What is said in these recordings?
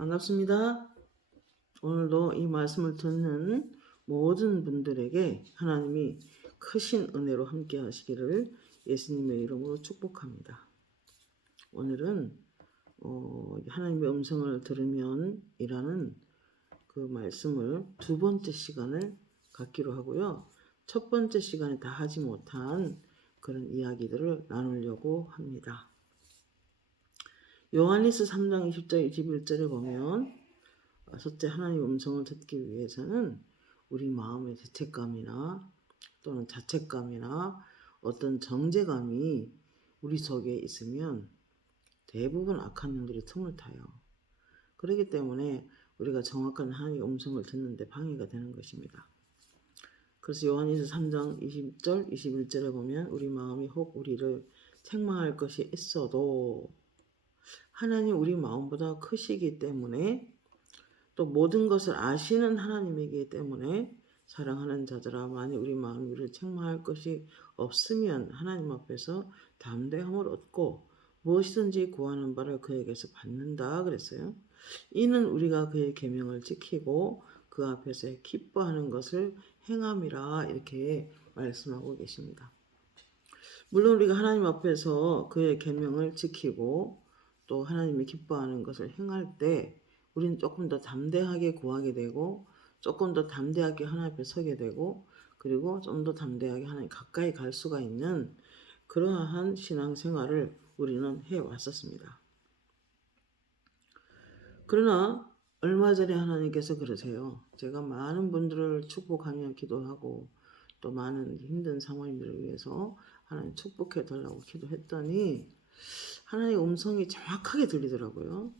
반갑습니다. 오늘도 이 말씀을 듣는 모든 분들에게 하나님이 크신 은혜로 함께 하시기를 예수님의 이름으로 축복합니다. 오늘은 하나님의 음성을 들으면 이라는 그 말씀을 두 번째 시간을 갖기로 하고요. 첫 번째 시간에 다 하지 못한 그런 이야기들을 나누려고 합니다. 요한일서 3장 20절 21절을 보면 첫째, 하나님의 음성을 듣기 위해서는 우리 마음의 죄책감이나 또는 자책감이나 어떤 정죄감이 우리 속에 있으면 대부분 악한 영들이 틈을 타요. 그렇기 때문에 우리가 정확한 하나님의 음성을 듣는데 방해가 되는 것입니다. 그래서 요한일서 3장 20절 21절에 보면 우리 마음이 혹 우리를 책망할 것이 있어도 하나님 우리 마음보다 크시기 때문에 또 모든 것을 아시는 하나님이기 때문에 사랑하는 자들아, 만일 우리 마음이 우리를 책망할 것이 없으면 하나님 앞에서 담대함을 얻고 무엇이든지 구하는 바를 그에게서 받는다 그랬어요. 이는 우리가 그의 계명을 지키고 그 앞에서 기뻐하는 것을 행함이라 이렇게 말씀하고 계십니다. 물론 우리가 하나님 앞에서 그의 계명을 지키고 또 하나님이 기뻐하는 것을 행할 때 우리는 조금 더 담대하게 구하게 되고 조금 더 담대하게 하나님 앞에 서게 되고 그리고 좀 더 담대하게 하나님 가까이 갈 수가 있는 그러한 신앙생활을 우리는 해왔었습니다. 그러나 얼마 전에 하나님께서 그러세요. 제가 많은 분들을 축복하며 기도하고 또 많은 힘든 상황들을 위해서 하나님 축복해 달라고 기도했더니 하나님의 음성이 정확하게 들리더라고요.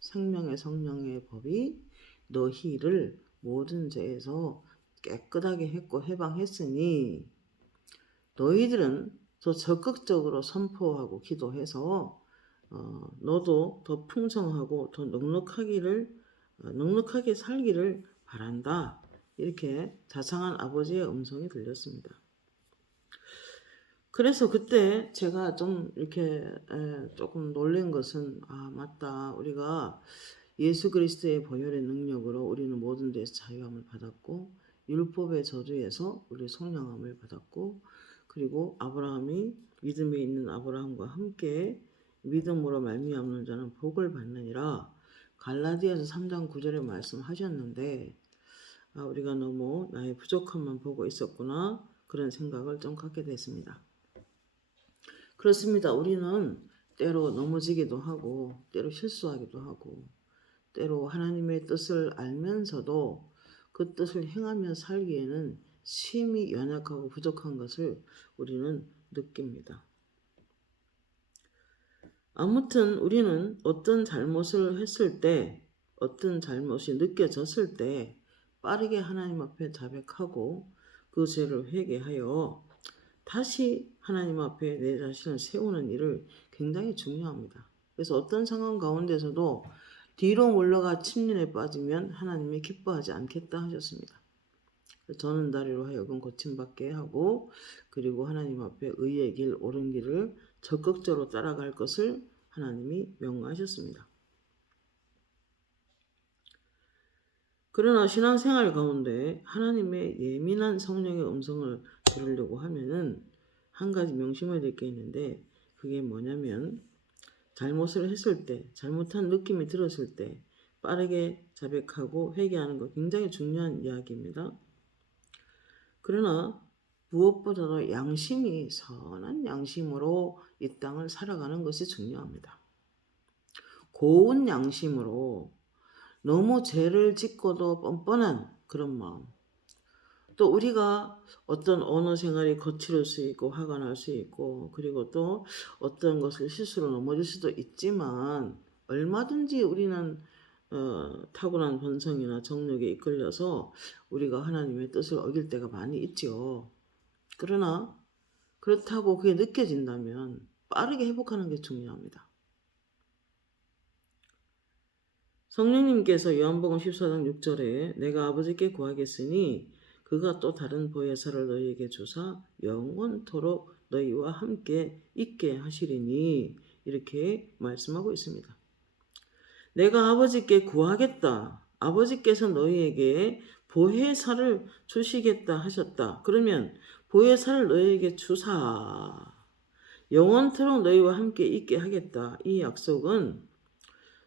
생명의 성령의 법이 너희를 모든 죄에서 깨끗하게 했고 해방했으니 너희들은 더 적극적으로 선포하고 기도해서 너도 더 풍성하고 더 넉넉하게 살기를 바란다. 이렇게 자상한 아버지의 음성이 들렸습니다. 그래서 그때 제가 좀 이렇게 조금 놀란 것은 맞다. 우리가 예수 그리스도의 보혈의 능력으로 우리는 모든 데서 자유함을 받았고 율법의 저주에서 우리 성령함을 받았고 그리고 아브라함이 믿음에 있는 아브라함과 함께 믿음으로 말미암는 자는 복을 받느니라 갈라디아서 3장 9절에 말씀하셨는데 우리가 너무 나의 부족함만 보고 있었구나 그런 생각을 좀 갖게 됐습니다. 그렇습니다. 우리는 때로 넘어지기도 하고 때로 실수하기도 하고 때로 하나님의 뜻을 알면서도 그 뜻을 행하며 살기에는 심히 연약하고 부족한 것을 우리는 느낍니다. 아무튼 우리는 어떤 잘못을 했을 때 어떤 잘못이 느껴졌을 때 빠르게 하나님 앞에 자백하고 그 죄를 회개하여 다시 하나님 앞에 내 자신을 세우는 일을 굉장히 중요합니다. 그래서 어떤 상황 가운데서도 뒤로 물러가 침륜에 빠지면 하나님이 기뻐하지 않겠다 하셨습니다. 저는 다리로 하여금 고침받게 하고 그리고 하나님 앞에 의의 길, 옳은 길을 적극적으로 따라갈 것을 하나님이 명하셨습니다. 그러나 신앙생활 가운데 하나님의 예민한 성령의 음성을 들으려고 하면은 한 가지 명심해야 될 게 있는데 그게 뭐냐면 잘못을 했을 때, 잘못한 느낌이 들었을 때 빠르게 자백하고 회개하는 거 굉장히 중요한 이야기입니다. 그러나 무엇보다도 양심이 선한 양심으로 이 땅을 살아가는 것이 중요합니다. 고운 양심으로 너무 죄를 짓고도 뻔뻔한 그런 마음. 또 우리가 어떤 언어 생활이 거칠을 수 있고 화가 날 수 있고 그리고 또 어떤 것을 실수로 넘어질 수도 있지만 얼마든지 우리는 타고난 본성이나 정욕에 이끌려서 우리가 하나님의 뜻을 어길 때가 많이 있죠. 그러나 그렇다고 그게 느껴진다면 빠르게 회복하는 게 중요합니다. 성령님께서 요한복음 14장 6절에 내가 아버지께 구하겠으니 그가 또 다른 보혜사를 너희에게 주사 영원토록 너희와 함께 있게 하시리니 이렇게 말씀하고 있습니다. 내가 아버지께 구하겠다. 아버지께서 너희에게 보혜사를 주시겠다 하셨다. 그러면 보혜사를 너희에게 주사 영원토록 너희와 함께 있게 하겠다. 이 약속은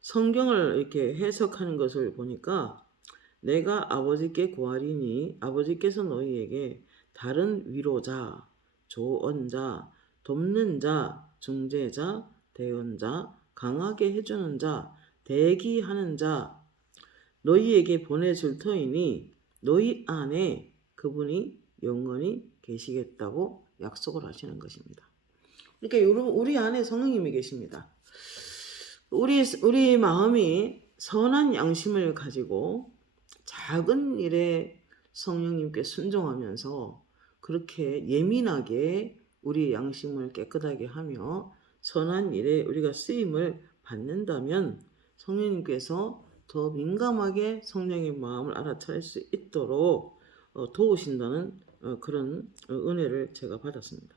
성경을 이렇게 해석하는 것을 보니까 내가 아버지께 구하리니 아버지께서 너희에게 다른 위로자, 조언자, 돕는 자, 중재자, 대언자, 강하게 해주는 자, 대기하는 자 너희에게 보내줄 터이니 너희 안에 그분이 영원히 계시겠다고 약속을 하시는 것입니다. 그러니까 여러분 우리 안에 성령님이 계십니다. 우리 마음이 선한 양심을 가지고 작은 일에 성령님께 순종하면서 그렇게 예민하게 우리 양심을 깨끗하게 하며 선한 일에 우리가 쓰임을 받는다면 성령님께서 더 민감하게 성령의 마음을 알아차릴 수 있도록 도우신다는 그런 은혜를 제가 받았습니다.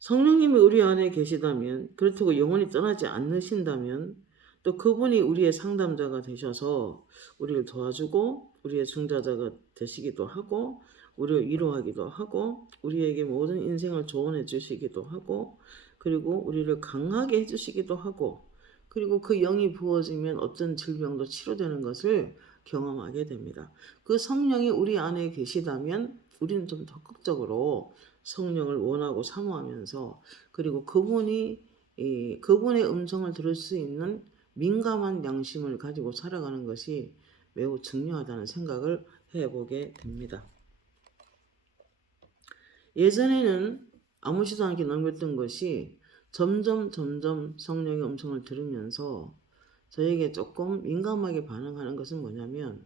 성령님이 우리 안에 계시다면 그렇다고 영원히 떠나지 않으신다면 또 그분이 우리의 상담자가 되셔서 우리를 도와주고 우리의 중자자가 되시기도 하고 우리를 위로하기도 하고 우리에게 모든 인생을 조언해 주시기도 하고 그리고 우리를 강하게 해주시기도 하고 그리고 그 영이 부어지면 어떤 질병도 치료되는 것을 경험하게 됩니다. 그 성령이 우리 안에 계시다면 우리는 좀 적극적으로 성령을 원하고 사모하면서 그리고 그분의 음성을 들을 수 있는 민감한 양심을 가지고 살아가는 것이 매우 중요하다는 생각을 해보게 됩니다. 예전에는 아무렇지도 않게 넘겼던 것이 점점 성령의 음성을 들으면서 저에게 조금 민감하게 반응하는 것은 뭐냐면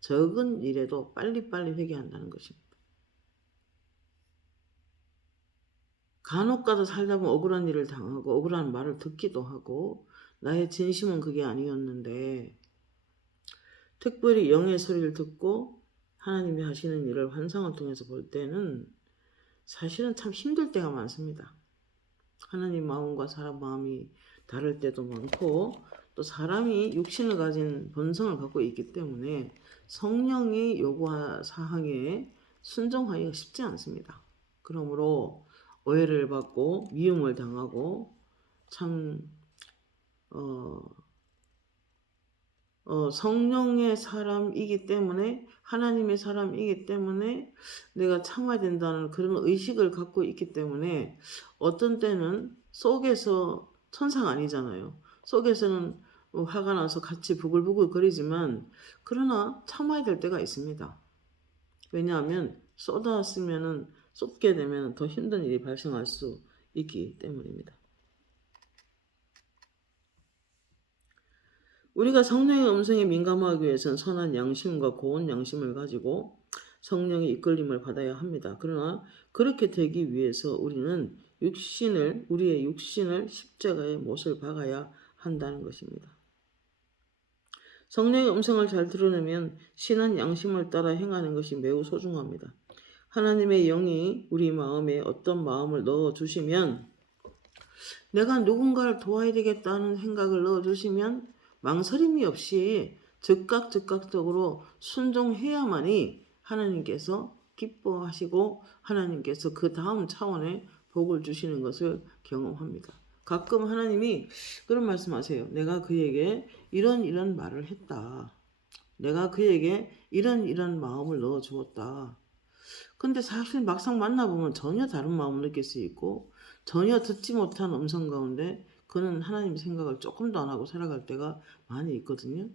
적은 일에도 빨리빨리 회개한다는 것입니다. 간혹가다 살다 보면 억울한 일을 당하고 억울한 말을 듣기도 하고 나의 진심은 그게 아니었는데 특별히 영의 소리를 듣고 하나님이 하시는 일을 환상을 통해서 볼 때는 사실은 참 힘들 때가 많습니다. 하나님 마음과 사람 마음이 다를 때도 많고 또 사람이 육신을 가진 본성을 갖고 있기 때문에 성령이 요구한 사항에 순종하기가 쉽지 않습니다. 그러므로 오해를 받고 미움을 당하고 참 성령의 사람이기 때문에 하나님의 사람이기 때문에 내가 참아야 된다는 그런 의식을 갖고 있기 때문에 어떤 때는 속에서 천사가 아니잖아요. 속에서는 화가 나서 같이 부글부글 거리지만 그러나 참아야 될 때가 있습니다. 왜냐하면 쏟게 되면 더 힘든 일이 발생할 수 있기 때문입니다. 우리가 성령의 음성에 민감하기 위해서는 선한 양심과 고운 양심을 가지고 성령의 이끌림을 받아야 합니다. 그러나 그렇게 되기 위해서 우리는 우리의 육신을 십자가에 못을 박아야 한다는 것입니다. 성령의 음성을 잘 들어내면 신한 양심을 따라 행하는 것이 매우 소중합니다. 하나님의 영이 우리 마음에 어떤 마음을 넣어주시면 내가 누군가를 도와야 되겠다는 생각을 넣어주시면 망설임이 없이 즉각적으로 순종해야만이 하나님께서 기뻐하시고 하나님께서 그 다음 차원의 복을 주시는 것을 경험합니다. 가끔 하나님이 그런 말씀하세요. 내가 그에게 이런 말을 했다. 내가 그에게 이런 마음을 넣어주었다. 근데 사실 막상 만나보면 전혀 다른 마음을 느낄 수 있고 전혀 듣지 못한 음성 가운데 그는 하나님 생각을 조금도 안 하고 살아갈 때가 많이 있거든요.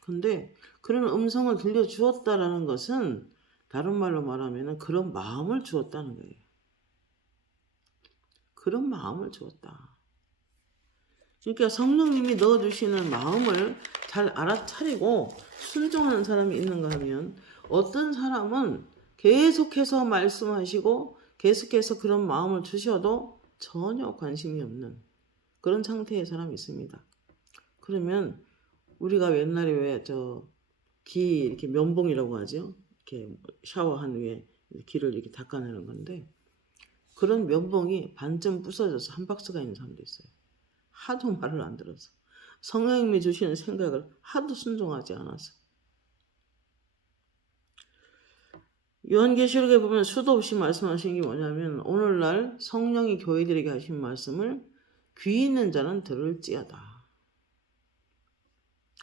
근데 그런 음성을 들려주었다라는 것은 다른 말로 말하면 그런 마음을 주었다는 거예요. 그런 마음을 주었다. 그러니까 성령님이 넣어주시는 마음을 잘 알아차리고 순종하는 사람이 있는가 하면 어떤 사람은 계속해서 말씀하시고 계속해서 그런 마음을 주셔도 전혀 관심이 없는 그런 상태의 사람이 있습니다. 그러면 우리가 옛날에 왜 귀 이렇게 면봉이라고 하죠. 이렇게 샤워한 후에 귀를 이렇게 닦아내는 건데 그런 면봉이 반쯤 부서져서 한 박스가 있는 사람도 있어요. 하도 말을 안 들어서. 성령님이 주시는 생각을 하도 순종하지 않아서. 요한계시록에 보면 수도 없이 말씀하신 게 뭐냐면 오늘날 성령이 교회들에게 하신 말씀을 귀 있는 자는 들을지어다.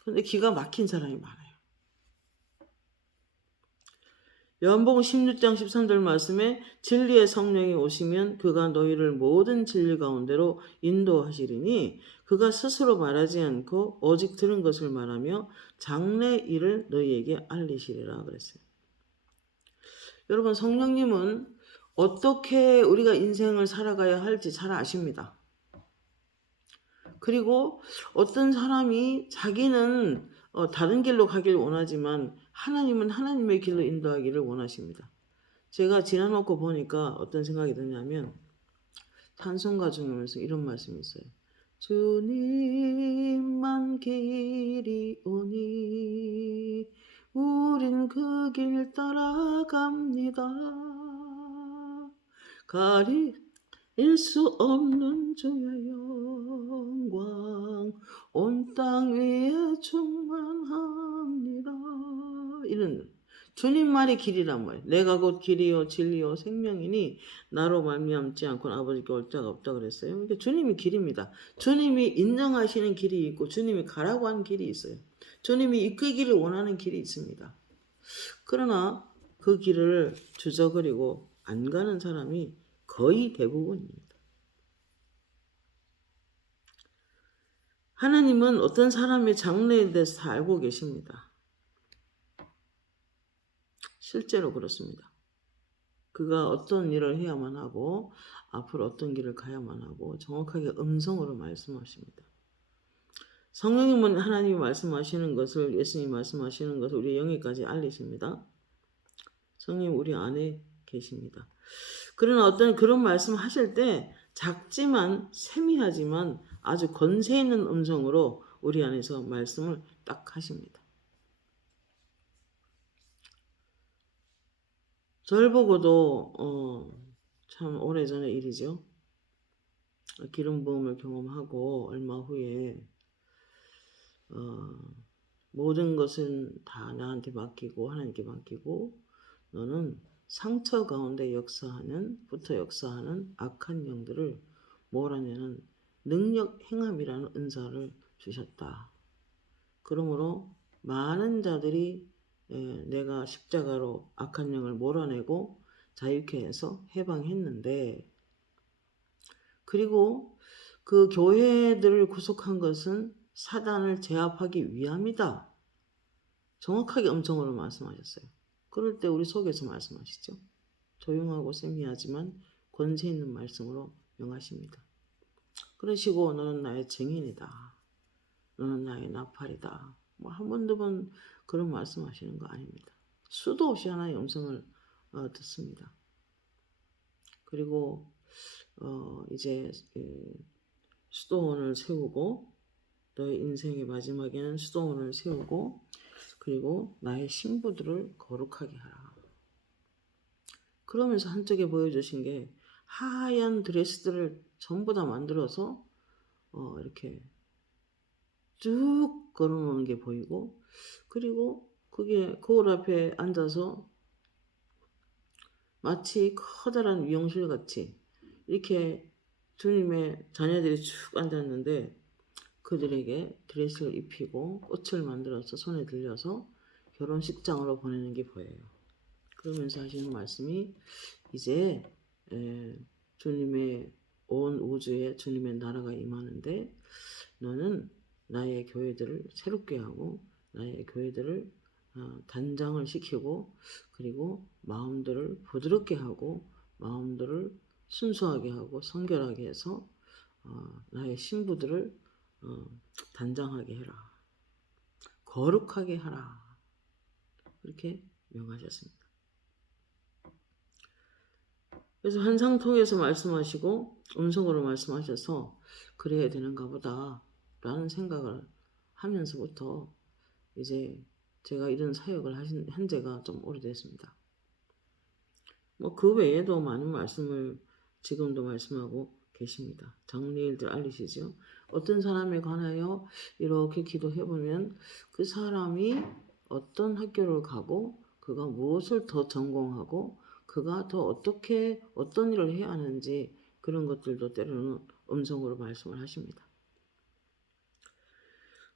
근데 기가 막힌 사람이 많아요. 요한복음 16장 13절 말씀에 진리의 성령이 오시면 그가 너희를 모든 진리 가운데로 인도하시리니 그가 스스로 말하지 않고 오직 들은 것을 말하며 장래 일을 너희에게 알리시리라 그랬어요. 여러분, 성령님은 어떻게 우리가 인생을 살아가야 할지 잘 아십니다. 그리고 어떤 사람이 자기는 다른 길로 가길 원하지만 하나님은 하나님의 길로 인도하기를 원하십니다. 제가 지나놓고 보니까 어떤 생각이 드냐면 찬송가 중에서 이런 말씀이 있어요. 주님만 길이 오니 우린 그 길 따라갑니다. 가릴 수 없는 주의 영광 온 땅 위에 충만합니다. 이런 주님 말이 길이란 말이에요. 내가 곧 길이요 진리요 생명이니 나로 말미암지 않고는 아버지께 올 자가 없다 그랬어요. 그러니까 주님이 길입니다. 주님이 인정하시는 길이 있고 주님이 가라고 하는 길이 있어요. 주님이 이끌기를 원하는 길이 있습니다. 그러나 그 길을 주저거리고 안 가는 사람이 거의 대부분입니다. 하나님은 어떤 사람의 장래에 대해서 다 알고 계십니다. 실제로 그렇습니다. 그가 어떤 일을 해야만 하고 앞으로 어떤 길을 가야만 하고 정확하게 음성으로 말씀하십니다. 성령님은 하나님이 말씀하시는 것을 예수님이 말씀하시는 것을 우리 영에까지 알리십니다. 성령님 우리 안에 계십니다. 그러나 어떤 그런 말씀 하실 때 작지만 세미하지만 아주 권세 있는 음성으로 우리 안에서 말씀을 딱 하십니다. 저를 보고도 참 오래전의 일이죠. 기름 부음을 경험하고 얼마 후에 모든 것은 다 나한테 맡기고 하나님께 맡기고 너는 상처 가운데 역사하는 악한 영들을 몰아내는 능력 행함이라는 은사를 주셨다. 그러므로 많은 자들이 내가 십자가로 악한 영을 몰아내고 자유케 해서 해방했는데 그리고 그 교회들을 구속한 것은 사단을 제압하기 위함이다. 정확하게 음성으로 말씀하셨어요. 그럴 때 우리 속에서 말씀하시죠. 조용하고 세미하지만 권세 있는 말씀으로 명하십니다. 그러시고 너는 나의 증인이다. 너는 나의 나팔이다. 뭐 한 번, 두 번 그런 말씀하시는 거 아닙니다. 수도 없이 하나의 음성을 듣습니다. 그리고 이제 수도원을 세우고 너의 인생의 마지막에는 수도원을 세우고 그리고 나의 신부들을 거룩하게 하라. 그러면서 한쪽에 보여주신 게 하얀 드레스들을 전부 다 만들어서 이렇게 쭉 걸어놓는 게 보이고 그리고 그게 거울 앞에 앉아서 마치 커다란 미용실같이 이렇게 주님의 자녀들이 쭉 앉았는데 그들에게 드레스를 입히고 꽃을 만들어서 손에 들려서 결혼식장으로 보내는 게 보여요. 그러면서 하시는 말씀이 이제 주님의 온 우주에 주님의 나라가 임하는데 너는 나의 교회들을 새롭게 하고 나의 교회들을 단장을 시키고 그리고 마음들을 부드럽게 하고 마음들을 순수하게 하고 성결하게 해서 나의 신부들을 단장하게 해라. 거룩하게 하라. 그렇게 명하셨습니다. 그래서 환상통에서 말씀하시고 음성으로 말씀하셔서 그래야 되는가 보다 라는 생각을 하면서부터 이제 제가 이런 사역을 한 지가 좀 오래됐습니다. 뭐 그 외에도 많은 말씀을 지금도 말씀하고 계십니다. 장래일들 알리시죠. 어떤 사람에 관하여 이렇게 기도해 보면 그 사람이 어떤 학교를 가고 그가 무엇을 더 전공하고 그가 더 어떻게 어떤 일을 해야 하는지 그런 것들도 때로는 음성으로 말씀을 하십니다.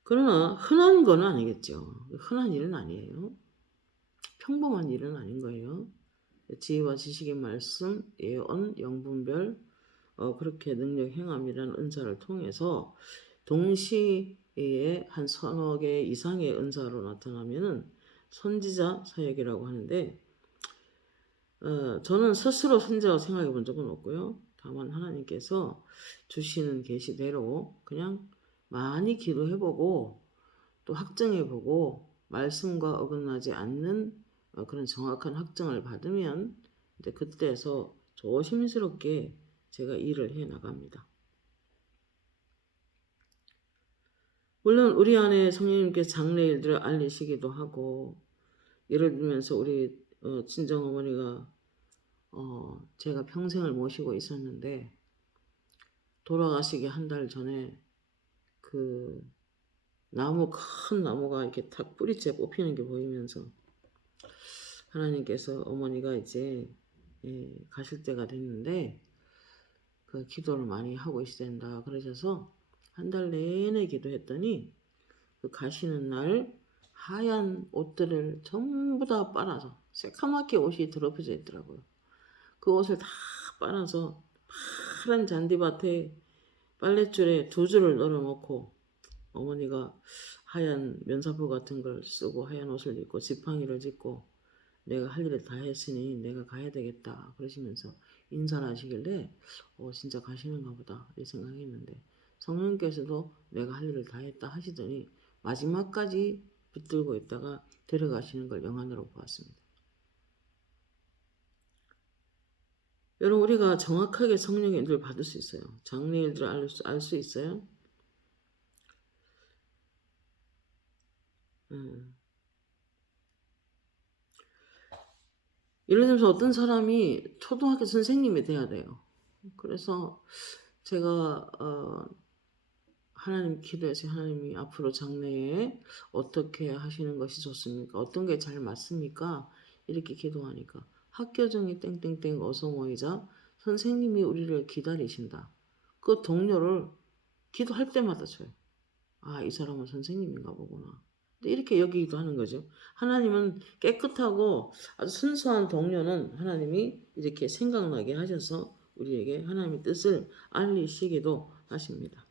그러나 흔한 건 아니겠죠. 흔한 일은 아니에요. 평범한 일은 아닌 거예요. 지혜와 지식의 말씀, 예언, 영분별, 그렇게 능력 행함이라는 은사를 통해서 동시에 한 서너 개 이상의 은사로 나타나면은 선지자 사역이라고 하는데, 저는 스스로 선지자라고 생각해 본 적은 없고요. 다만 하나님께서 주시는 계시대로 그냥 많이 기도해보고 또 확정해보고 말씀과 어긋나지 않는 그런 정확한 확정을 받으면 이제 그때서 조심스럽게 제가 일을 해 나갑니다. 물론 우리 안에 성령님께서 장래 일들을 알리시기도 하고, 예를 들면서 우리 친정어머니가 제가 평생을 모시고 있었는데 돌아가시기 한 달 전에 그 큰 나무가 이렇게 탁 뿌리째 뽑히는 게 보이면서 하나님께서 어머니가 이제 가실 때가 됐는데 그 기도를 많이 하고 있어야 된다 그러셔서 한 달 내내 기도했더니 그 가시는 날 하얀 옷들을 전부 다 빨아서 새까맣게 옷이 더럽혀져 있더라고요. 그 옷을 다 빨아서 파란 잔디밭에 빨랫줄에 2줄을 널어놓고 어머니가 하얀 면사포 같은 걸 쓰고 하얀 옷을 입고 지팡이를 짚고 내가 할 일을 다 했으니 내가 가야 되겠다 그러시면서 인사를 하시길래 진짜 가시는가 보다 이 생각했는데 성령께서도 내가 할 일을 다 했다 하시더니 마지막까지 붙들고 있다가 들어가시는 걸 영안으로 보았습니다. 여러분 우리가 정확하게 성령의 인도를 받을 수 있어요. 장래 일들을 알 수 있어요. 예를 들면서 어떤 사람이 초등학교 선생님이 돼야 돼요. 그래서 제가 하나님 기도해서 하나님이 앞으로 장래에 어떻게 하시는 것이 좋습니까? 어떤 게 잘 맞습니까? 이렇게 기도하니까 학교정이 땡땡땡 어서 모이자 선생님이 우리를 기다리신다. 그 동료를 기도할 때마다 줘요. 이 사람은 선생님인가 보구나. 이렇게 여기기도 하는 거죠. 하나님은 깨끗하고 아주 순수한 동료는 하나님이 이렇게 생각나게 하셔서 우리에게 하나님의 뜻을 알리시기도 하십니다.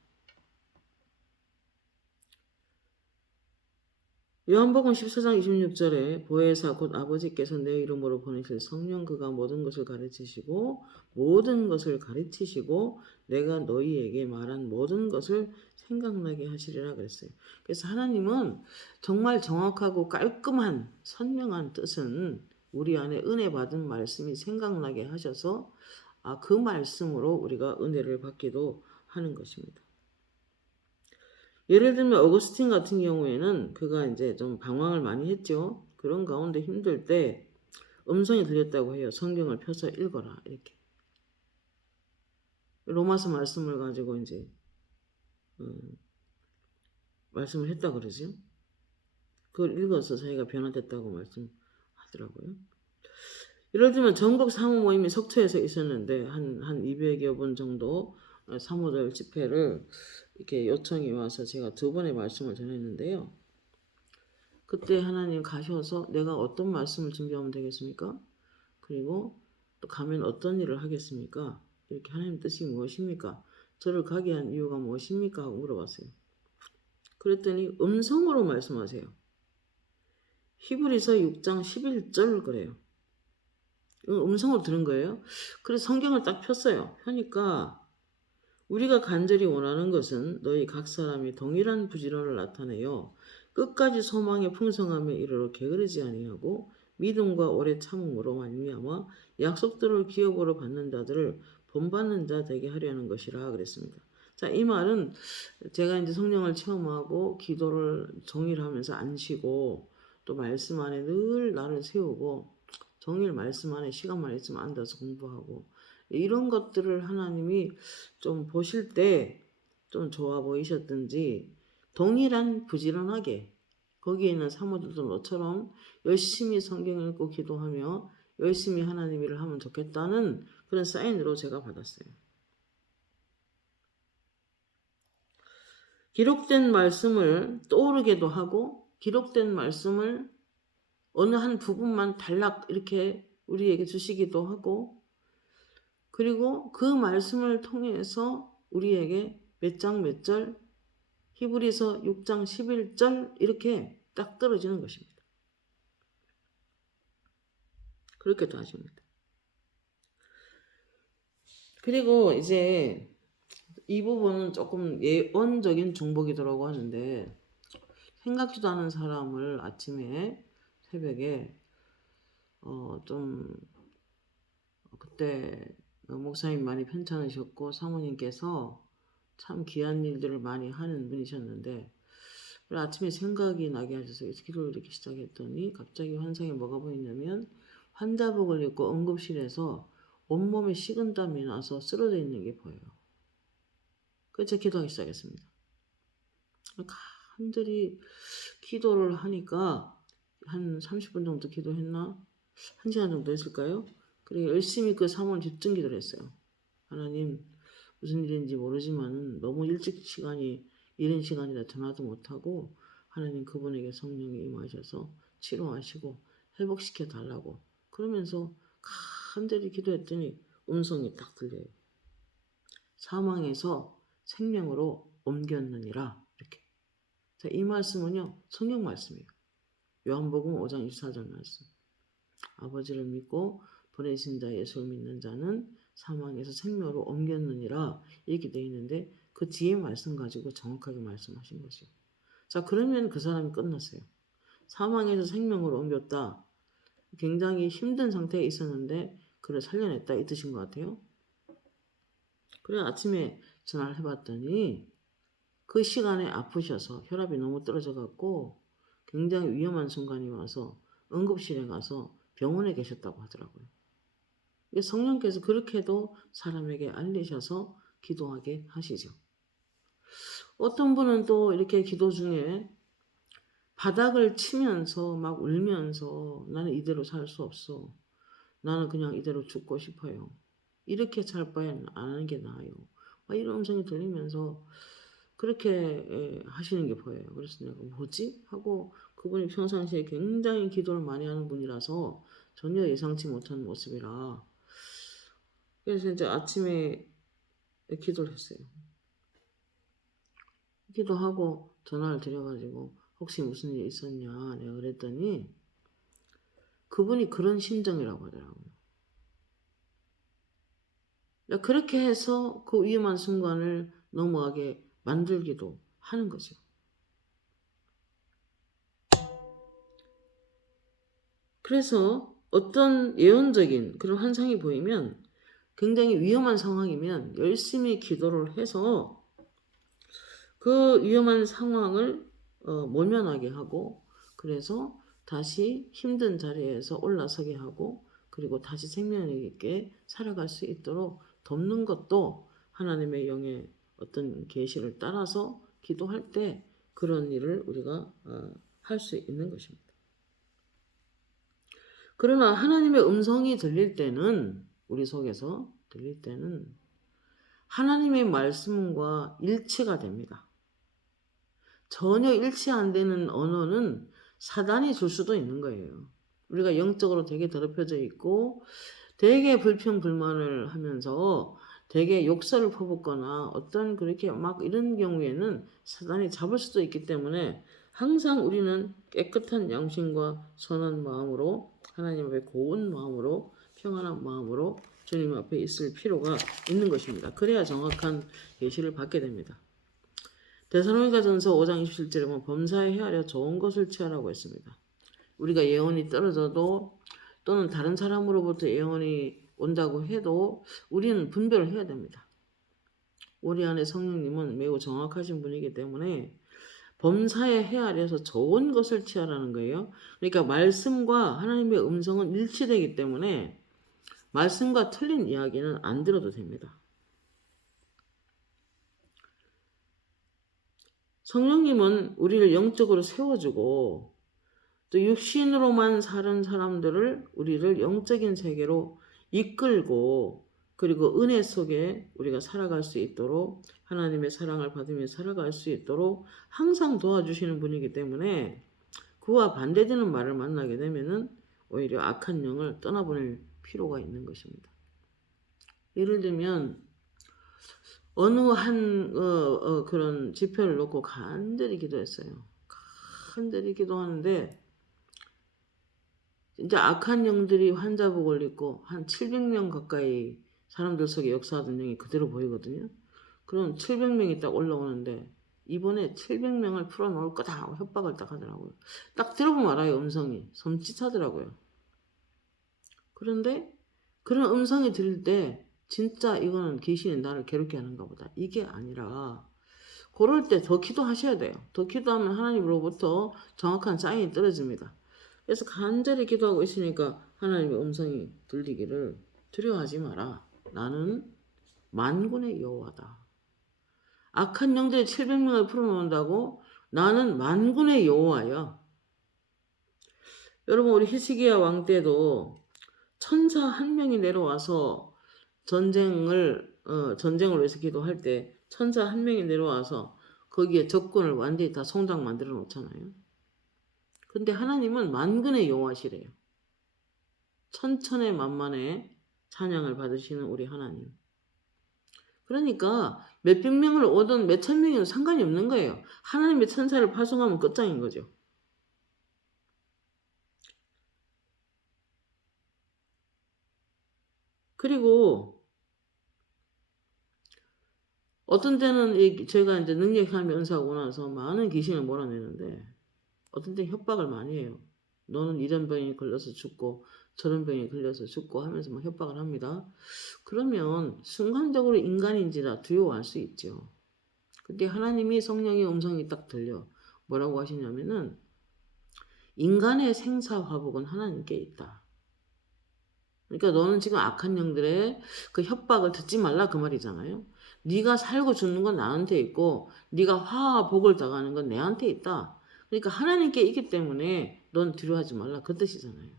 요한복음 14장 26절에 보혜사 곧 아버지께서 내 이름으로 보내실 성령 그가 모든 것을 가르치시고 내가 너희에게 말한 모든 것을 생각나게 하시리라 그랬어요. 그래서 하나님은 정말 정확하고 깔끔한 선명한 뜻은 우리 안에 은혜 받은 말씀이 생각나게 하셔서 그 말씀으로 우리가 은혜를 받기도 하는 것입니다. 예를 들면 어거스틴 같은 경우에는 그가 이제 좀 방황을 많이 했죠. 그런 가운데 힘들 때 음성이 들렸다고 해요. 성경을 펴서 읽어라 이렇게. 로마서 말씀을 가지고 이제 말씀을 했다 그러죠. 그걸 읽어서 자기가 변화됐다고 말씀하더라고요. 예를 들면 전국 사모 모임이 속초에서 있었는데 한 200여 분 정도 사모들 집회를 이렇게 요청이 와서 제가 2번의 말씀을 전했는데요. 그때 하나님 가셔서 내가 어떤 말씀을 준비하면 되겠습니까? 그리고 또 가면 어떤 일을 하겠습니까? 이렇게 하나님 뜻이 무엇입니까? 저를 가게 한 이유가 무엇입니까? 하고 물어봤어요. 그랬더니 음성으로 말씀하세요. 히브리서 6장 11절 그래요. 음성으로 들은 거예요. 그래서 성경을 딱 폈어요. 펴니까 우리가 간절히 원하는 것은 너희 각 사람이 동일한 부지런을 나타내요. 끝까지 소망의 풍성함에 이르러 게으르지 아니하고 믿음과 오래 참음으로 말미암아 약속들을 기업으로 받는 자들을 본받는 자 되게 하려는 것이라 그랬습니다. 자, 이 말은 제가 이제 성령을 체험하고 기도를 정의를 하면서 안 쉬고 또 말씀 안에 늘 나를 세우고 정일 말씀 안에 시간만 있으면 앉아서 공부하고 이런 것들을 하나님이 좀 보실 때 좀 좋아 보이셨든지 동일한 부지런하게 거기에 있는 사모들도 너처럼 열심히 성경 읽고 기도하며 열심히 하나님 일을 하면 좋겠다는 그런 사인으로 제가 받았어요. 기록된 말씀을 떠오르게도 하고 기록된 말씀을 어느 한 부분만 단락 이렇게 우리에게 주시기도 하고 그리고 그 말씀을 통해서 우리에게 몇 장 몇 절 히브리서 6장 11절 이렇게 딱 떨어지는 것입니다. 그렇게도 하십니다. 그리고 이제 이 부분은 조금 예언적인 중복이더라고 하는데 생각지도 않은 사람을 아침에 새벽에 좀 그때 목사님 많이 편찮으셨고 사모님께서 참 귀한 일들을 많이 하는 분이셨는데 아침에 생각이 나게 하셔서 기도를 이렇게 시작했더니 갑자기 환상에 뭐가 보이냐면 환자복을 입고 응급실에서 온몸에 식은땀이 나서 쓰러져 있는 게 보여요. 그래서 기도하기 시작했습니다. 간절히 기도를 하니까 한 30분 정도 기도했나? 1시간 정도 했을까요? 그래 열심히 그 사모를 집중 기도를 했어요. 하나님 무슨 일인지 모르지만 너무 일찍 시간이 이른 시간이라 전화도 못하고 하나님 그분에게 성령이 임하셔서 치료하시고 회복시켜 달라고 그러면서 간절히 기도했더니 음성이 딱 들려요. 사망에서 생명으로 옮겼느니라 이렇게. 자, 이 말씀은요 성경 말씀이에요. 요한복음 5장 24절 말씀. 아버지를 믿고 보내신 자 예수를 믿는 자는 사망에서 생명으로 옮겼느니라 이렇게 되어 있는데 그 뒤에 말씀 가지고 정확하게 말씀하신 거죠. 자, 그러면 그 사람이 끝났어요. 사망에서 생명으로 옮겼다. 굉장히 힘든 상태에 있었는데 그를 살려냈다 이 뜻인 것 같아요. 그래 아침에 전화를 해봤더니 그 시간에 아프셔서 혈압이 너무 떨어져 갖고 굉장히 위험한 순간이 와서 응급실에 가서 병원에 계셨다고 하더라고요. 성령께서 그렇게도 사람에게 알리셔서 기도하게 하시죠. 어떤 분은 또 이렇게 기도 중에 바닥을 치면서 막 울면서 나는 이대로 살 수 없어. 나는 그냥 이대로 죽고 싶어요. 이렇게 살 바엔 안 하는 게 나아요. 이런 음성이 들리면서 그렇게 하시는 게 보여요. 그래서 내가 뭐지? 하고 그분이 평상시에 굉장히 기도를 많이 하는 분이라서 전혀 예상치 못한 모습이라 그래서 이제 아침에 기도를 했어요. 기도하고 전화를 드려가지고 혹시 무슨 일 있었냐 내가 그랬더니 그분이 그런 심정이라고 하더라고요. 그렇게 해서 그 위험한 순간을 넘어가게 만들기도 하는 거죠. 그래서 어떤 예언적인 그런 환상이 보이면 굉장히 위험한 상황이면 열심히 기도를 해서 그 위험한 상황을 모면하게 하고 그래서 다시 힘든 자리에서 올라서게 하고 그리고 다시 생명 있게 살아갈 수 있도록 돕는 것도 하나님의 영의 어떤 계시를 따라서 기도할 때 그런 일을 우리가 할 수 있는 것입니다. 그러나 하나님의 음성이 들릴 때는 우리 속에서 들릴 때는 하나님의 말씀과 일치가 됩니다. 전혀 일치 안 되는 언어는 사단이 줄 수도 있는 거예요. 우리가 영적으로 되게 더럽혀져 있고 되게 불평불만을 하면서 되게 욕설을 퍼붓거나 어떤 그렇게 막 이런 경우에는 사단이 잡을 수도 있기 때문에 항상 우리는 깨끗한 양심과 선한 마음으로 하나님 앞에 고운 마음으로 평안한 마음으로 주님 앞에 있을 필요가 있는 것입니다. 그래야 정확한 계시를 받게 됩니다. 데살로니가전서 5장 27절에 보면 범사에 헤아려 좋은 것을 취하라고 했습니다. 우리가 예언이 떨어져도 또는 다른 사람으로부터 예언이 온다고 해도 우리는 분별을 해야 됩니다. 우리 안에 성령님은 매우 정확하신 분이기 때문에 범사에 헤아려서 좋은 것을 취하라는 거예요. 그러니까 말씀과 하나님의 음성은 일치되기 때문에 말씀과 틀린 이야기는 안 들어도 됩니다. 성령님은 우리를 영적으로 세워주고 또 육신으로만 사는 사람들을 우리를 영적인 세계로 이끌고 그리고 은혜 속에 우리가 살아갈 수 있도록 하나님의 사랑을 받으며 살아갈 수 있도록 항상 도와주시는 분이기 때문에 그와 반대되는 말을 만나게 되면은 오히려 악한 영을 떠나보낼 필요가 있는 것입니다. 예를 들면 어느 한 그런 지표를 놓고 간절히 기도했어요. 간절히 기도하는데 진짜 악한 영들이 환자복을 입고 한 700명 가까이 사람들 속에 역사하던 영이 그대로 보이거든요. 그럼 700명이 딱 올라오는데 이번에 700명을 풀어놓을 거다 하고 협박을 딱 하더라고요. 딱 들어보면 알아요. 음성이 섬찟하더라고요. 그런데 그런 음성이 들릴 때 진짜 이거는 귀신이 나를 괴롭게 하는가 보다. 이게 아니라 그럴 때 더 기도하셔야 돼요. 더 기도하면 하나님으로부터 정확한 사인이 떨어집니다. 그래서 간절히 기도하고 있으니까 하나님의 음성이 들리기를 두려워하지 마라. 나는 만군의 여호와다. 악한 영들이 700명을 풀어놓는다고 나는 만군의 여호와야. 여러분 우리 히스기야 왕 때도 천사 한 명이 내려와서 전쟁을 위해서 기도할 때 천사 한 명이 내려와서 거기에 적군을 완전히 다 송장 만들어 놓잖아요. 근데 하나님은 만군의 여호와시래요. 천천의 만만의 찬양을 받으시는 우리 하나님. 그러니까 몇백 명을 오든 몇천 명이든 상관이 없는 거예요. 하나님의 천사를 파송하면 끝장인 거죠. 그리고 어떤 때는 제가 이제 능력하며 은사하고 나서 많은 귀신을 몰아내는데 어떤 때 협박을 많이 해요. 너는 이런 병이 걸려서 죽고 저런 병이 걸려서 죽고 하면서 막 협박을 합니다. 그러면 순간적으로 인간인지라 두려워할 수 있죠. 근데 하나님이 성령의 음성이 딱 들려. 뭐라고 하시냐면은 인간의 생사화복은 하나님께 있다. 그러니까 너는 지금 악한 영들의 그 협박을 듣지 말라 그 말이잖아요. 네가 살고 죽는 건 나한테 있고 네가 화와 복을 당하는 건 내한테 있다. 그러니까 하나님께 있기 때문에 넌 두려워하지 말라 그 뜻이잖아요.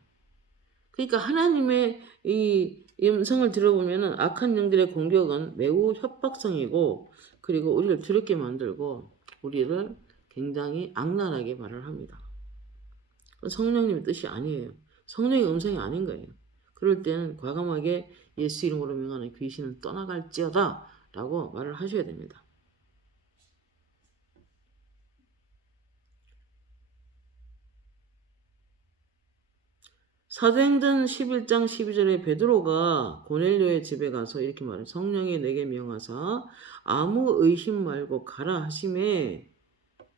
그러니까 하나님의 이 음성을 들어보면은 악한 영들의 공격은 매우 협박성이고 그리고 우리를 두렵게 만들고 우리를 굉장히 악랄하게 말을 합니다. 성령님의 뜻이 아니에요. 성령의 음성이 아닌 거예요. 그럴 때는 과감하게 예수 이름으로 명하는 귀신은 떠나갈지어다 라고 말을 하셔야 됩니다. 사도행전 11장 12절에 베드로가 고넬료의 집에 가서 이렇게 말해요. 성령이 내게 명하사 아무 의심 말고 가라 하심에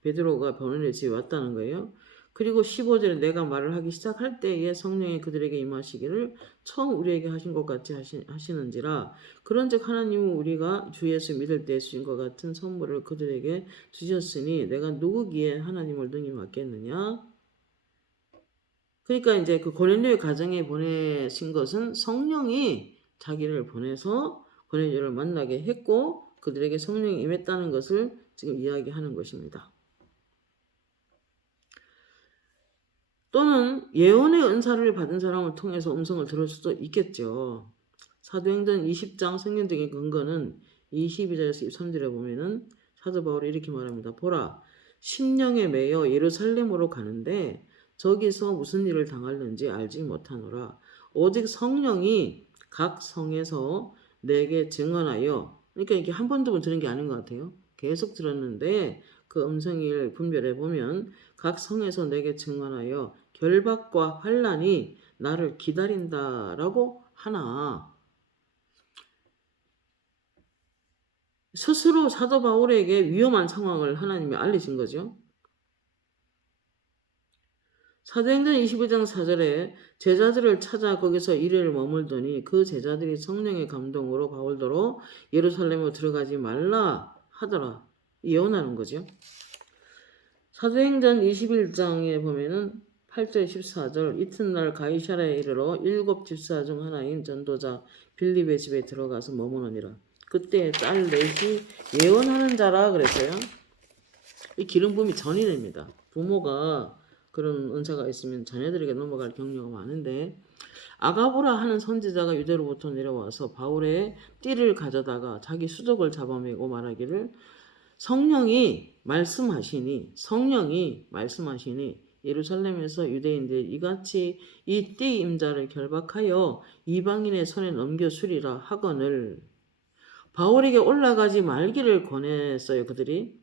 베드로가 고넬료의 집에 왔다는 거예요. 그리고 15절에 내가 말을 하기 시작할 때에 성령이 그들에게 임하시기를 처음 우리에게 하신 것 같이 하시는지라. 그런즉 하나님은 우리가 주 예수 믿을 때 주신 것 같은 선물을 그들에게 주셨으니 내가 누구기에 하나님을 능히 맡겠느냐. 그러니까 이제 그 고넬료의 가정에 보내신 것은 성령이 자기를 보내서 고넬료를 만나게 했고 그들에게 성령이 임했다는 것을 지금 이야기하는 것입니다. 또는 예언의 은사를 받은 사람을 통해서 음성을 들을 수도 있겠죠. 사도행전 20장 성경적인 근거는 22절에서 23절에 보면은 사도 바울이 이렇게 말합니다. 보라, 심령에 매여 예루살렘으로 가는데 저기서 무슨 일을 당하는지 알지 못하노라. 오직 성령이 각 성에서 내게 증언하여, 그러니까 이게 한 번, 두 번 들은 게 아닌 것 같아요. 계속 들었는데 그 음성을 분별해 보면 각 성에서 내게 증언하여 결박과 환난이 나를 기다린다라고 하나. 스스로 사도 바울에게 위험한 상황을 하나님이 알리신 거죠. 사도행전 25장 4절에 제자들을 찾아 거기서 이래를 머물더니 그 제자들이 성령의 감동으로 바울더러 예루살렘으로 들어가지 말라 하더라. 예언하는 거죠. 사도행전 21장에 보면은 8절 14절 이튿날 가이사랴에 이르러 7 집사 중 하나인 전도자 빌립의 집에 들어가서 머무느니라. 그때 딸 넷이 예언하는 자라 그랬어요. 이 기름 부음이 전이 됩니다. 부모가 그런 은사가 있으면 자녀들에게 넘어갈 경우가 많은데 아가보라 하는 선지자가 유대로부터 내려와서 바울의 띠를 가져다가 자기 수족을 잡아매고 말하기를 성령이 말씀하시니 예루살렘에서 유대인들이 이같이 이 띠 임자를 결박하여 이방인의 손에 넘겨주리라 하거늘 바울에게 올라가지 말기를 권했어요. 그들이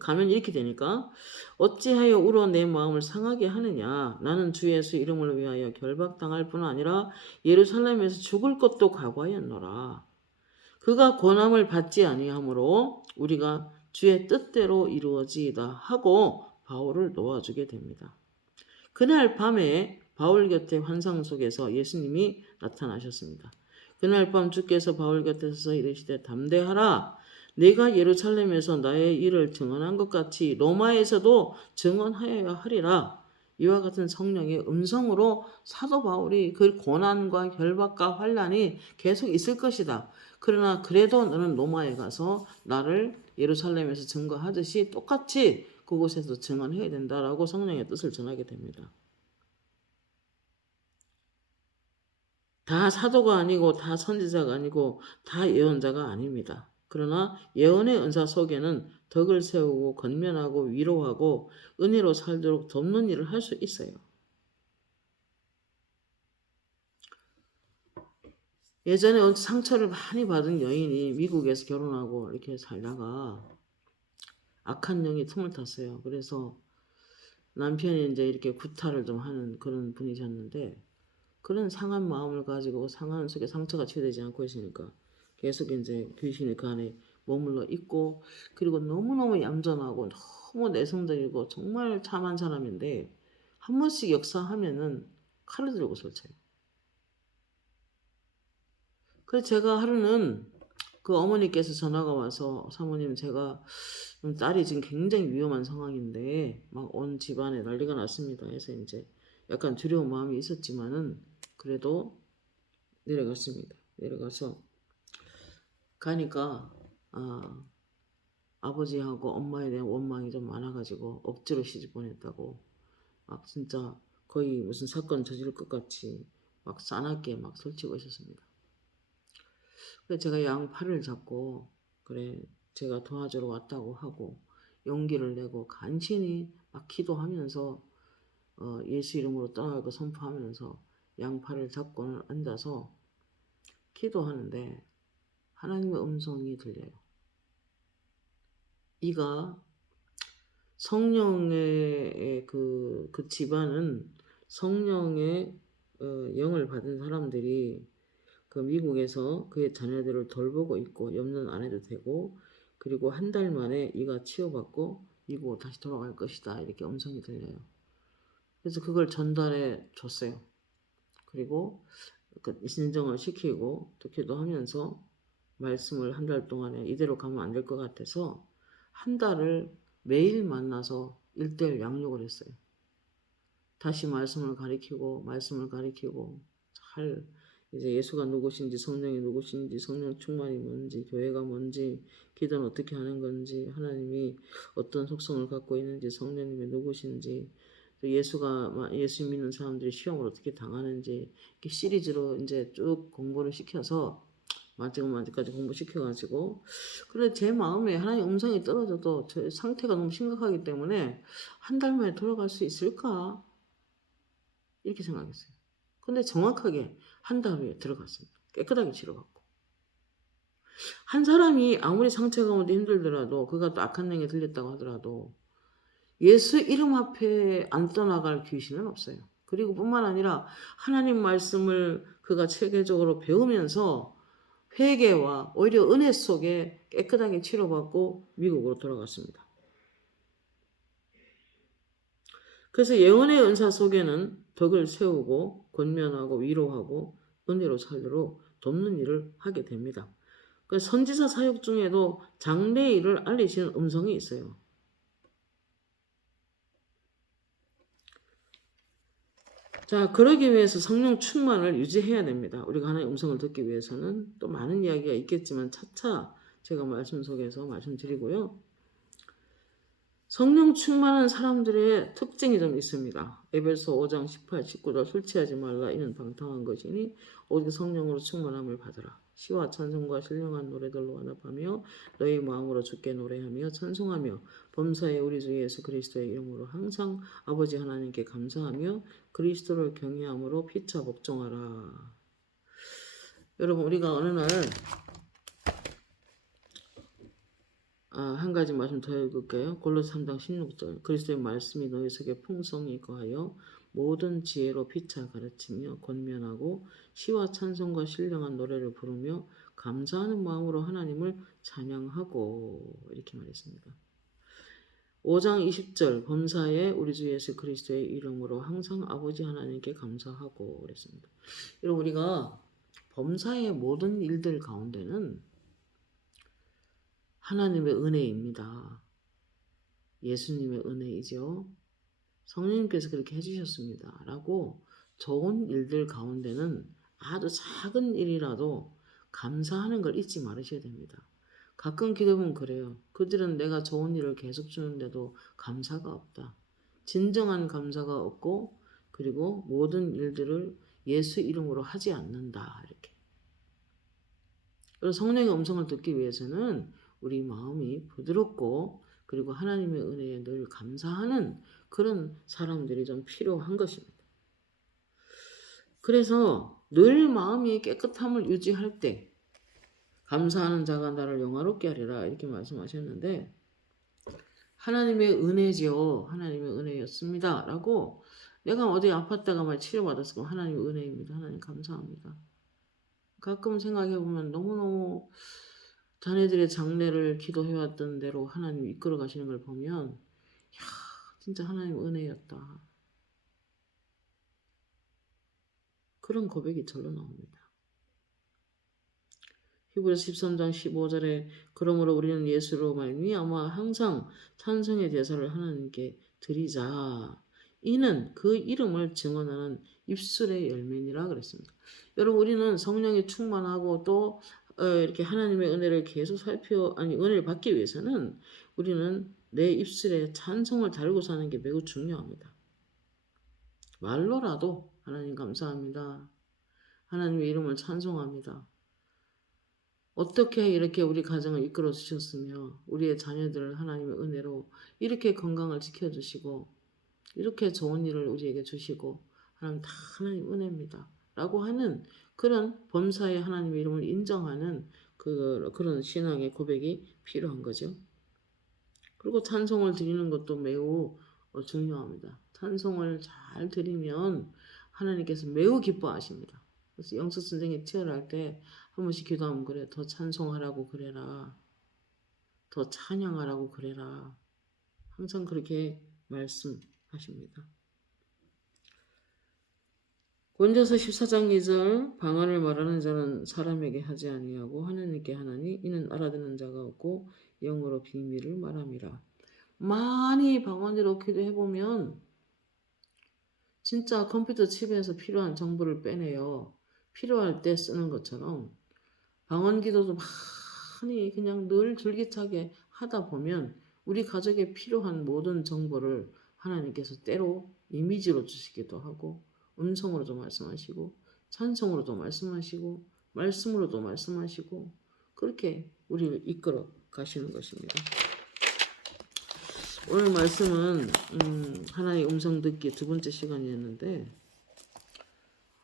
가면 이렇게 되니까 어찌하여 울어 내 마음을 상하게 하느냐 나는 주 예수 이름을 위하여 결박당할 뿐 아니라 예루살렘에서 죽을 것도 각오하였노라. 그가 권함을 받지 아니하므로 우리가 주의 뜻대로 이루어지이다 하고 바울을 놓아주게 됩니다. 그날 밤에 바울 곁에 환상 속에서 예수님이 나타나셨습니다. 그날 밤 주께서 바울 곁에 서서 이르시되 담대하라. 내가 예루살렘에서 나의 일을 증언한 것 같이 로마에서도 증언하여야 하리라. 이와 같은 성령의 음성으로 사도 바울이 그 고난과 결박과 환난이 계속 있을 것이다. 그러나 그래도 너는 로마에 가서 나를 예루살렘에서 증거하듯이 똑같이 그곳에서 증언해야 된다라고 성령의 뜻을 전하게 됩니다. 다 사도가 아니고 다 선지자가 아니고 다 예언자가 아닙니다. 그러나 예언의 은사 속에는 덕을 세우고 건면하고 위로하고 은혜로 살도록 돕는 일을 할 수 있어요. 예전에 상처를 많이 받은 여인이 미국에서 결혼하고 이렇게 살다가 악한 영이 틈을 탔어요. 그래서 남편이 이제 이렇게 구타를 좀 하는 그런 분이셨는데 그런 상한 마음을 가지고 상한 속에 상처가 치유되지 않고 있으니까 계속 이제 귀신이 그 안에 머물러 있고 그리고 너무너무 얌전하고 너무 내성적이고 정말 참한 사람인데 한 번씩 역사하면은 칼을 들고 설쳐요. 그래서 제가 하루는 그 어머니께서 전화가 와서 사모님 제가 딸이 지금 굉장히 위험한 상황인데 막 온 집안에 난리가 났습니다. 해서 이제 약간 두려운 마음이 있었지만은 그래도 내려갔습니다. 내려가서 가니까 아버지하고 엄마에 대한 원망이 좀 많아가지고 억지로 시집 보냈다고 막 진짜 거의 무슨 사건 저지를 것 같이 막 싸납게 막 설치고 있었습니다. 그래서 제가 양팔을 잡고 그래 제가 도와주러 왔다고 하고 용기를 내고 간신히 막 기도하면서 예수 이름으로 떠나갈 거 선포하면서 양팔을 잡고 앉아서 기도하는데 하나님의 음성이 들려요. 이가 성령의 그 집안은 성령의 영을 받은 사람들이 그 미국에서 그의 자녀들을 돌보고 있고 염려는 안 해도 되고 그리고 한 달 만에 이가 치유받고 미국으로 다시 돌아갈 것이다 이렇게 음성이 들려요. 그래서 그걸 전달해 줬어요. 그리고 그 신정을 시키고 또 기도하면서 말씀을 한 달 동안에 이대로 가면 안 될 것 같아서 한 달을 매일 만나서 1:1 양육을 했어요. 다시 말씀을 가리키고 잘 이제 예수가 누구신지 성령이 누구신지 성령 충만이 뭔지 교회가 뭔지 기도는 어떻게 하는 건지 하나님이 어떤 속성을 갖고 있는지 성령님이 누구신지 또 예수 믿는 사람들이 시험을 어떻게 당하는지 이렇게 시리즈로 이제 쭉 공부를 시켜서 마지막까지 공부시켜가지고 그래 제 마음에 하나님 음성이 떨어져도 제 상태가 너무 심각하기 때문에 한 달 만에 돌아갈 수 있을까 이렇게 생각했어요. 근데 정확하게 한 달 후에 들어갔습니다. 깨끗하게 치료받고 한 사람이 아무리 상처 가운데 힘들더라도 그가 또 악한 영에 들렸다고 하더라도 예수 이름 앞에 안 떠나갈 귀신은 없어요. 그리고 뿐만 아니라 하나님 말씀을 그가 체계적으로 배우면서 회개와 오히려 은혜 속에 깨끗하게 치료받고 미국으로 돌아갔습니다. 그래서 예언의 은사 속에는 덕을 세우고 권면하고 위로하고 은혜로 살도록 돕는 일을 하게 됩니다. 그 선지자 사역 중에도 장래 일을 알리시는 음성이 있어요. 자, 그러기 위해서 성령 충만을 유지해야 됩니다. 우리가 하나님의 음성을 듣기 위해서는 또 많은 이야기가 있겠지만 차차 제가 말씀 속에서 말씀드리고요. 성령 충만한 사람들의 특징이 좀 있습니다. 에베소 5장 18, 19절 술 취하지 말라 이는 방탕한 것이니 오직 성령으로 충만함을 받으라. 시와 찬송과 신령한 노래들로 완합하며 너희 마음으로 주께 노래하며 찬송하며 범사에 우리 주 예수 그리스도의 이름으로 항상 아버지 하나님께 감사하며 그리스도를 경외함으로 피차 복종하라. 여러분 우리가 어느 날 한 가지 말씀 더 읽을게요. 골로새 3장 16절 그리스도의 말씀이 너희 속에 풍성히 거하여 모든 지혜로 피차 가르치며 권면하고 시와 찬송과 신령한 노래를 부르며 감사하는 마음으로 하나님을 찬양하고 이렇게 말했습니다. 5장 20절 범사에 우리 주 예수 그리스도의 이름으로 항상 아버지 하나님께 감사하고 그랬습니다. 여러분 우리가 범사의 모든 일들 가운데는 하나님의 은혜입니다. 예수님의 은혜이죠. 성령님께서 그렇게 해주셨습니다. 라고 좋은 일들 가운데는 아주 작은 일이라도 감사하는 걸 잊지 말으셔야 됩니다. 가끔 기도하면 그래요. 그들은 내가 좋은 일을 계속 주는데도 감사가 없다. 진정한 감사가 없고 그리고 모든 일들을 예수 이름으로 하지 않는다. 이렇게. 그래서 성령의 음성을 듣기 위해서는 우리 마음이 부드럽고 그리고 하나님의 은혜에 늘 감사하는 그런 사람들이 좀 필요한 것입니다. 그래서 늘 마음이 깨끗함을 유지할 때 감사하는 자가 나를 영화롭게 하리라 이렇게 말씀하셨는데 하나님의 은혜죠. 하나님의 은혜였습니다. 라고 내가 어디 아팠다가 말 치료받았을 거 하나님의 은혜입니다. 하나님 감사합니다. 가끔 생각해보면 너무너무 자네들의 장래를 기도해왔던 대로 하나님이 이끌어 가시는 걸 보면 야 진짜 하나님 은혜였다. 그런 고백이 절로 나옵니다. 히브리서 13장 15절에 그러므로 우리는 예수로 말미암아 항상 찬송의 제사를 하나님께 드리자. 이는 그 이름을 증언하는 입술의 열매니라 그랬습니다. 여러분 우리는 성령이 충만하고 또 이렇게 하나님의 은혜를 계속 은혜를 받기 위해서는 우리는 내 입술에 찬송을 달고 사는 게 매우 중요합니다. 말로라도 하나님 감사합니다. 하나님의 이름을 찬송합니다. 어떻게 이렇게 우리 가정을 이끌어 주셨으며 우리의 자녀들을 하나님의 은혜로 이렇게 건강을 지켜주시고 이렇게 좋은 일을 우리에게 주시고 하나님 다 하나님 은혜입니다. 라고 하는 그런 범사의 하나님의 이름을 인정하는 그런 신앙의 고백이 필요한 거죠. 그리고 찬송을 드리는 것도 매우 중요합니다. 찬송을 잘 드리면 하나님께서 매우 기뻐하십니다. 그래서 영숙 선생이 치열할 때 한 번씩 기도하면 그래. 더 찬송하라고 그래라. 더 찬양하라고 그래라. 항상 그렇게 말씀하십니다. 본전서 14장 2절 방언을 말하는 자는 사람에게 하지 아니하고 하나님께 하나니 이는 알아듣는 자가 없고 영어로 비밀을 말함이라. 많이 방언으로 기도해보면 진짜 컴퓨터 칩에서 필요한 정보를 빼내요. 필요할 때 쓰는 것처럼 방언 기도도 많이 그냥 늘 줄기차게 하다 보면 우리 가족에 필요한 모든 정보를 하나님께서 때로 이미지로 주시기도 하고 음성으로도 말씀하시고 찬송으로도 말씀하시고 말씀으로도 말씀하시고 그렇게 우리를 이끌어 가시는 것입니다. 오늘 말씀은 하나의 음성 듣기 두 번째 시간이었는데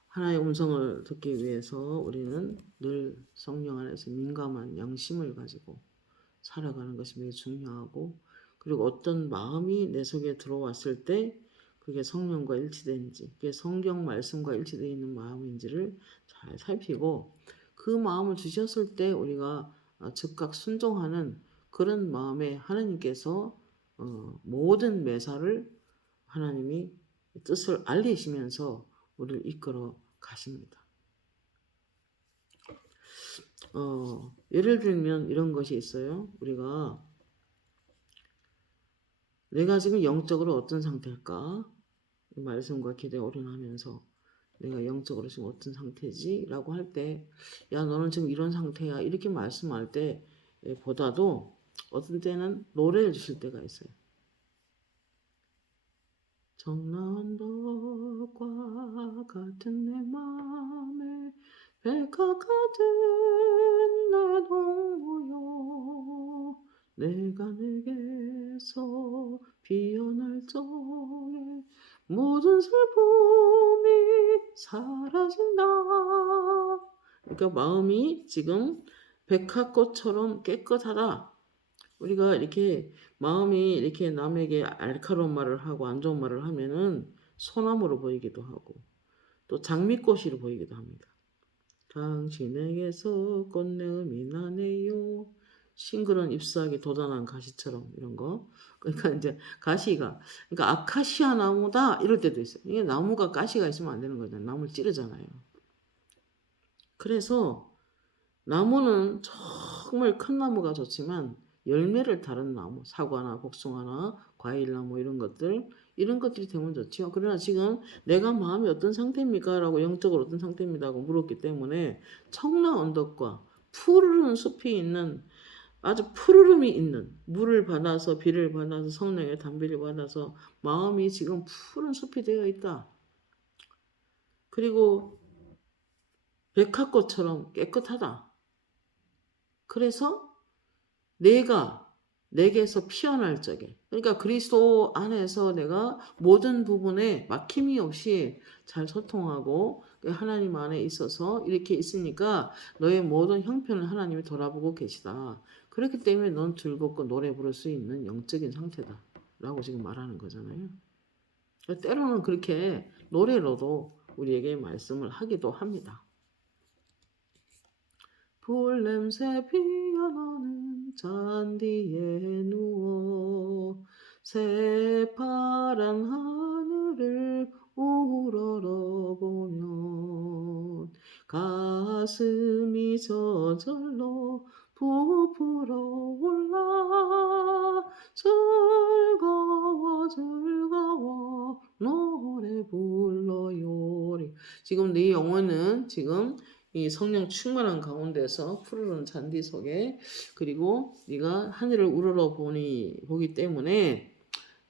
하나의 음성을 듣기 위해서 우리는 늘 성령 안에서 민감한 양심을 가지고 살아가는 것이 매우 중요하고 그리고 어떤 마음이 내 속에 들어왔을 때 그게 성령과 일치되는지 그게 성경 말씀과 일치되어 있는 마음인지를 잘 살피고 그 마음을 주셨을 때 우리가 즉각 순종하는 그런 마음에 하나님께서 모든 매사를 하나님이 뜻을 알리시면서 우리를 이끌어 가십니다. 예를 들면 이런 것이 있어요. 우리가 내가 지금 영적으로 어떤 상태일까? 말씀과 기도에 올인하면서 내가 영적으로 지금 어떤 상태지? 라고 할 때, 야, 너는 지금 이런 상태야. 이렇게 말씀할 때 보다도 어떤 때는 노래를 주실 때가 있어요. 청라언덕과 같은 내 맘에 백합 같은 내 동무여 내가 내게서 피어날 적에 모든 슬픔이 사라진다. 그러니까 마음이 지금 백합꽃처럼 깨끗하다. 우리가 이렇게 마음이 이렇게 남에게 알카로운 말을 하고 안 좋은 말을 하면은 소나무로 보이기도 하고 또 장미꽃으로 보이기도 합니다. 당신에게서 꽃내음이 나네요. 싱그런 잎사귀 돋아난 가시처럼 이런 거. 그러니까 이제 가시가 그러니까 아카시아 나무다 이럴 때도 있어요. 이게 나무가 가시가 있으면 안 되는 거잖아요. 나무를 찌르잖아요. 그래서 나무는 정말 큰 나무가 좋지만 열매를 다른 나무, 사과나 복숭아나 과일나무 이런 것들이 되면 좋지요. 그러나 지금 내가 마음이 어떤 상태입니까? 라고 영적으로 어떤 상태입니다. 고 물었기 때문에 청라 언덕과 푸르른 숲이 있는 아주 푸르름이 있는 물을 받아서 비를 받아서 성령의 담비를 받아서 마음이 지금 푸른 숲이 되어 있다. 그리고 백합꽃처럼 깨끗하다. 그래서 내가 내게서 피어날 적에 그러니까 그리스도 안에서 내가 모든 부분에 막힘이 없이 잘 소통하고 하나님 안에 있어서 이렇게 있으니까 너의 모든 형편을 하나님이 돌아보고 계시다. 그렇기 때문에 넌 즐겁고 노래 부를 수 있는 영적인 상태다 라고 지금 말하는 거잖아요. 때로는 그렇게 노래로도 우리에게 말씀을 하기도 합니다. 불냄새 피어나는 잔디에 누워 새파란 하늘을 우러러보면 가슴이 저절로 부풀어 올라 즐거워 즐거워 노래 불러요. 지금 네 영혼은 지금 이 성령 충만한 가운데서 푸르른 잔디 속에 그리고 네가 하늘을 우러러 보기 때문에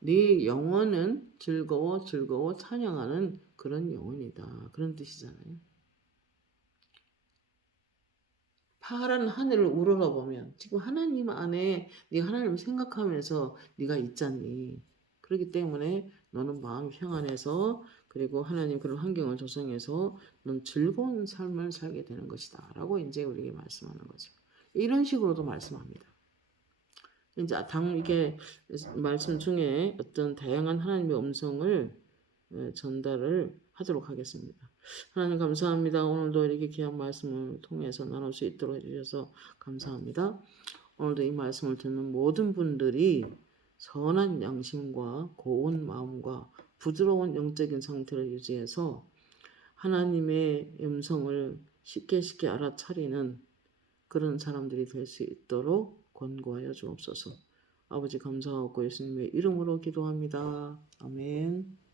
네 영혼은 즐거워 즐거워 찬양하는 그런 영혼이다. 그런 뜻이잖아요. 파란 하늘을 우러러 보면 지금 하나님 안에 네가 하나님을 생각하면서 네가 있잖니. 그렇기 때문에 너는 마음 평안해서 그리고 하나님 그런 환경을 조성해서 넌 즐거운 삶을 살게 되는 것이다. 라고 이제 우리에게 말씀하는 거죠. 이런 식으로도 말씀합니다. 이제 이게 말씀 중에 어떤 다양한 하나님의 음성을 전달을 하도록 하겠습니다. 하나님 감사합니다. 오늘도 이렇게 귀한 말씀을 통해서 나눌 수 있도록 해주셔서 감사합니다. 오늘도 이 말씀을 듣는 모든 분들이 선한 양심과 고운 마음과 부드러운 영적인 상태를 유지해서 하나님의 음성을 쉽게 알아차리는 그런 사람들이 될 수 있도록 권고하여 주옵소서. 아버지 감사하고 예수님의 이름으로 기도합니다. 아멘.